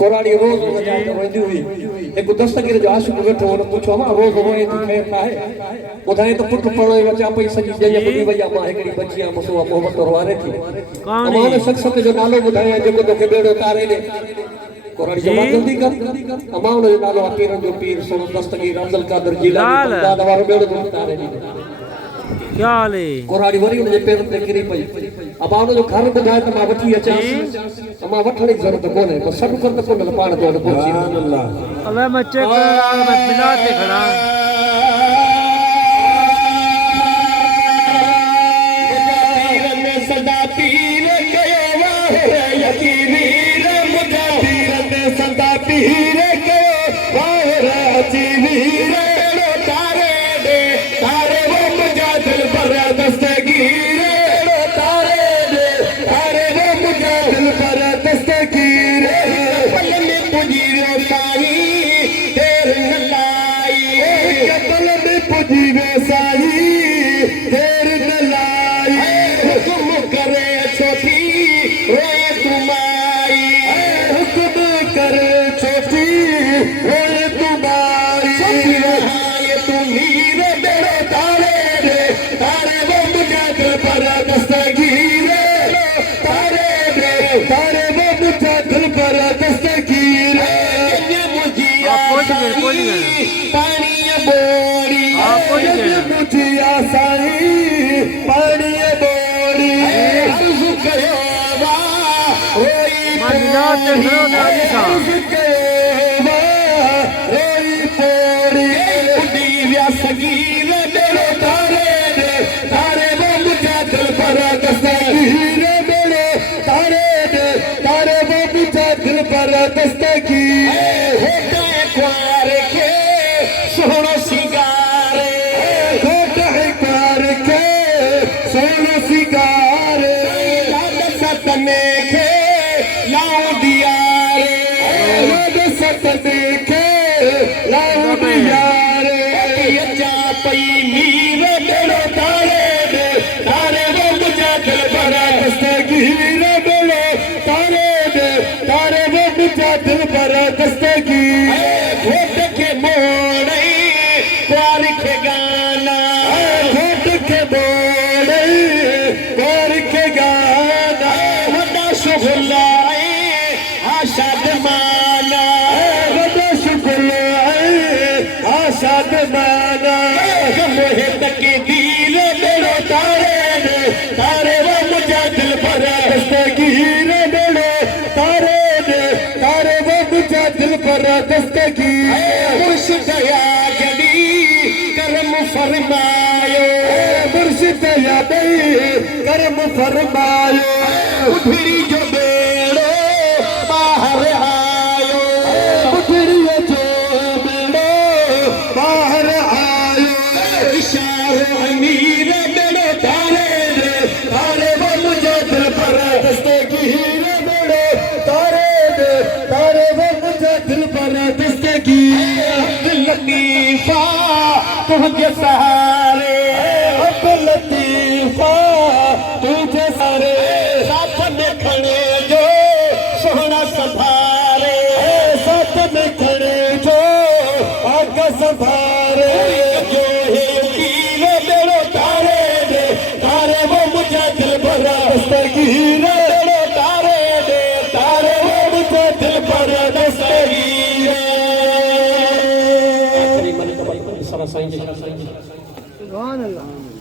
कोराड़ी रोज वेंदी हुई एक दस्तगीर जो आशिक बैठो उन पूछो मां रोज रोए तो खैर का है बुधाए तो पुट पड़ो बचा पई सजी जय बुधी वया मां एकड़ी बचिया मुसवा मोहब्बत वारे थी अमान शख्स जो नालो बुधाए जेको तोखे बेड़ो तारे ने कोराड़ी जमा जल्दी कर अमान जो नालो पीर जो पीर सो दस्तगीर अब्दुल कादिर जिलानी दादा वारो बेड़ो तारे ने क्या हाल है कोराड़ी वरी उन जे पेर ते गिरी पई अब उन जो घर बुधाए त मां वठी अचा मां वठण जी जरूरत कोने तो सब कर त कोने पाण तो पहुंची अल्लाह अल्लाह मैं चेक मैं बिना ते खड़ा पीर ने सदा पीर कयो वाह यकीनी रे मुझा पीर ने सदा पीर कयो वाह यकीनी रे तारे दे तारे वो मुझा दिल पर दस्तगीर तारे दे तारे वो मुझा दिल पर दस्तगीर पल में पुजी रे साई तेर न लाई पल में पुजी रे साई तेर न लाई हुक्म करे छोटी रोए तुम्हारी हुक्म करे छोटी रोए तुम्हारी ये तुम्ही रे बेड़ो तारे रे तारे वो मुझे दिल पर दस्तगीर तारे रे तारे वो मुझे दिल पर दस्तगीर ये मुझिया पानी बोरी ये मुझिया साई पानी बोरी अर्ज़ कयो वा रोई रोई पोरी उडी व्या सगीर बेड़ो तारे रे तारे वो मुझे दिल पर दस्तगीर बेड़ो तारे रे तारे वो मुझे दिल पर दस्तगीर होता है ख्वार के सोनो सिंगारे होता है ख्वार के सोनो सिंगारे लाद सतने के लाओ दिया रे लाद सतने के लाओ दिया रे जा पई मीर बेड़ो तारे रे तारे वो मुझे दिल पर दस्तगीर बेड़ो तारे रे तारे वो मुझे दिल पर दस्तगीर घोट के मोड़े प्यार के गाना घोट के मोड़े प्यार के गाना वदा शुगलाए आशाद माना वदा शुगलाए आशाद माना मोहे तके दिल बेड़ो तारे रे तारे वो मुझे दिल पर दस्तगीर बेड़ो तारे रे तारे वो मुझे दिल पर दस्तगीर मुर्शिद या गली करम फरमायो मुर्शिद या बई करम फरमायो उठरी जो बेड़ो बाहर आयो उठरी जो बेड़ो बाहर आयो इशारो अमीर बेड़ो तारे रे तारे वो मुझे दिल पर दस्तगीर बेड़ो तारे रे तारे वो मुझे दिल पर दस्तगीर अब्दुल लतीफा तुझे सहारे अब्दुल लतीफा तुझे सारे साथ में खड़े जो सोहना संभारे साथ में खड़े जो आका संभारे जो है पीर बेड़ो तारे रे तारे वो मुझे दिल पर दस्तगीर बेड़ो तारे रे तारे वो मुझे दिल पर दस्तगीर साईं सुभान अल्लाह